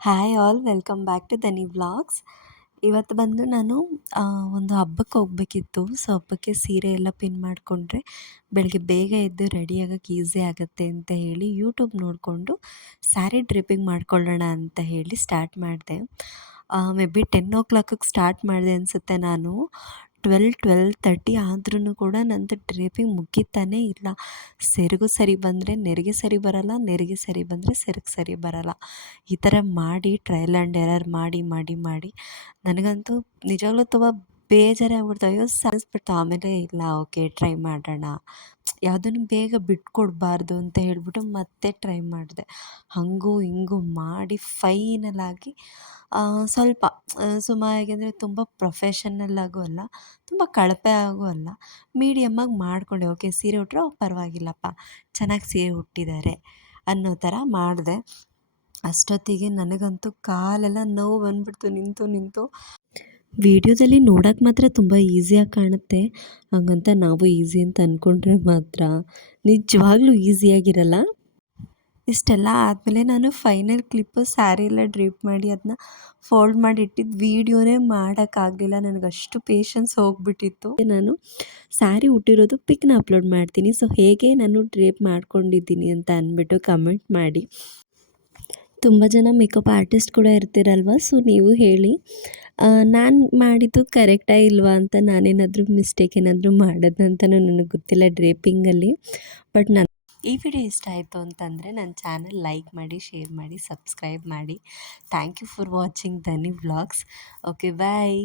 Hi all welcome back to Dani vlogs. ಇವತ್ತು ಬಂದು ನಾನು ಒಂದು ಹಬ್ಬಕ್ಕೆ ಹೋಗಬೇಕಿತ್ತು. ಸೊ ಹಬ್ಬಕ್ಕೆ ಸೀರೆ ಎಲ್ಲ ಪಿನ್ ಮಾಡಿಕೊಂಡ್ರೆ ಬೆಳಗ್ಗೆ ಬೇಗ ಎದ್ದು ರೆಡಿ ಆಗೋಕ್ಕೆ ಈಸಿ ಆಗುತ್ತೆ ಅಂತ ಹೇಳಿ ಯೂಟ್ಯೂಬ್ ನೋಡಿಕೊಂಡು ಸ್ಯಾರಿ ಡ್ರಿಪ್ಪಿಂಗ್ ಮಾಡ್ಕೊಳ್ಳೋಣ ಅಂತ ಹೇಳಿ ಸ್ಟಾರ್ಟ್ ಮಾಡಿದೆ. ಮೇ ಬಿ 10 o'clock ಸ್ಟಾರ್ಟ್ ಮಾಡಿದೆ ಅನಿಸುತ್ತೆ. ನಾನು 12:30 ಆದ್ರೂ ಕೂಡ ನಂದು ಡ್ರೇಪಿಂಗ್ ಮುಗಿತಾನೇ ಇಲ್ಲ. ಸೆರಗು ಸರಿ ಬಂದರೆ ನೆರಿಗೆ ಸರಿ ಬರೋಲ್ಲ, ನೆರಿಗೆ ಸರಿ ಬಂದರೆ ಸೆರಗು ಸರಿ ಬರೋಲ್ಲ. ಈ ಥರ ಮಾಡಿ ಟ್ರಯಲ್ ಆ್ಯಂಡ್ ಎರರ್ ಮಾಡಿ ಮಾಡಿ ಮಾಡಿ ನನಗಂತೂ ನಿಜವಾಗ್ಲೂ ತುಂಬ ಬೇಜಾರೇ ಆಗ್ಬಿಡ್ತು. ಅಯ್ಯೋ ಸಾಲಿಸ್ಬಿಡ್ತು. ಆಮೇಲೆ ಇಲ್ಲ ಓಕೆ ಟ್ರೈ ಮಾಡೋಣ, ಯಾವುದನ್ನು ಬೇಗ ಬಿಟ್ಕೊಡ್ಬಾರ್ದು ಅಂತ ಹೇಳ್ಬಿಟ್ಟು ಮತ್ತೆ ಟ್ರೈ ಮಾಡಿದೆ. ಹಾಗೂ ಹಿಂಗೂ ಮಾಡಿ ಫೈನಲಾಗಿ ಸ್ವಲ್ಪ ಸುಮಾರಾಗಿ ಅಂದರೆ ತುಂಬ ಪ್ರೊಫೆಷನಲ್ ಆಗೂ ಅಲ್ಲ, ತುಂಬ ಕಳಪೆ ಆಗೂ ಅಲ್ಲ, ಮೀಡಿಯಮ್ಮಾಗಿ ಮಾಡಿಕೊಂಡೆ. ಓಕೆ ಸೀರೆ ಉಟ್ಟರೆ ಪರವಾಗಿಲ್ಲಪ್ಪ, ಚೆನ್ನಾಗಿ ಸೀರೆ ಉಟ್ಟಿದ್ದಾರೆ ಅನ್ನೋ ಥರ ಮಾಡಿದೆ. ಅಷ್ಟೊತ್ತಿಗೆ ನನಗಂತೂ ಕಾಲೆಲ್ಲ ನೋವು ಬಂದುಬಿಡ್ತು ನಿಂತು ನಿಂತು. ವಿಡಿಯೋದಲ್ಲಿ ನೋಡೋಕೆ ಮಾತ್ರ ತುಂಬ ಈಸಿಯಾಗಿ ಕಾಣುತ್ತೆ, ಹಾಗಂತ ನಾವು ಈಸಿ ಅಂತ ಅಂದ್ಕೊಂಡ್ರೆ ಮಾತ್ರ ನಿಜವಾಗ್ಲೂ ಈಸಿಯಾಗಿರಲ್ಲ. ಇಷ್ಟೆಲ್ಲ ಆದಮೇಲೆ ನಾನು ಫೈನಲ್ ಕ್ಲಿಪ್ಪು ಸ್ಯಾರಿ ಎಲ್ಲ ಡ್ರೇಪ್ ಮಾಡಿ ಅದನ್ನ ಫೋಲ್ಡ್ ಮಾಡಿ ಇಟ್ಟಿದ್ದು ವೀಡಿಯೋನೇ ಮಾಡೋಕ್ಕಾಗಲಿಲ್ಲ. ನನಗಷ್ಟು ಪೇಷನ್ಸ್ ಹೋಗಿಬಿಟ್ಟಿತ್ತು. ನಾನು ಸ್ಯಾರಿ ಉಟ್ಟಿರೋದು ಪಿಕ್ನ ಅಪ್ಲೋಡ್ ಮಾಡ್ತೀನಿ. ಸೊ ಹೇಗೆ ನಾನು ಡ್ರೇಪ್ ಮಾಡ್ಕೊಂಡಿದ್ದೀನಿ ಅಂತ ಅಂದ್ಬಿಟ್ಟು ಕಮೆಂಟ್ ಮಾಡಿ. ತುಂಬ ಜನ ಮೇಕಪ್ ಆರ್ಟಿಸ್ಟ್ ಕೂಡ ಇರ್ತೀರಲ್ವ, ಸೊ ನೀವು ಹೇಳಿ ನಾನು ಮಾಡಿದ್ದು ಕರೆಕ್ಟಾ ಇಲ್ವಾ ಅಂತ. ನಾನೇನಾದರೂ ಮಿಸ್ಟೇಕ್ ಏನಾದರೂ ಮಾಡೋದಂತನೂ ನನಗೆ ಗೊತ್ತಿಲ್ಲ ಡ್ರೇಪಿಂಗಲ್ಲಿ. ಬಟ್ ಈ ವಿಡಿಯೋ ಇಷ್ಟ ಆಯಿತು ಅಂತಂದರೆ ನನ್ನ ಚಾನಲ್ ಲೈಕ್ ಮಾಡಿ, ಶೇರ್ ಮಾಡಿ, ಸಬ್ಸ್ಕ್ರೈಬ್ ಮಾಡಿ. Thank you for watching Dani vlogs. Okay bye.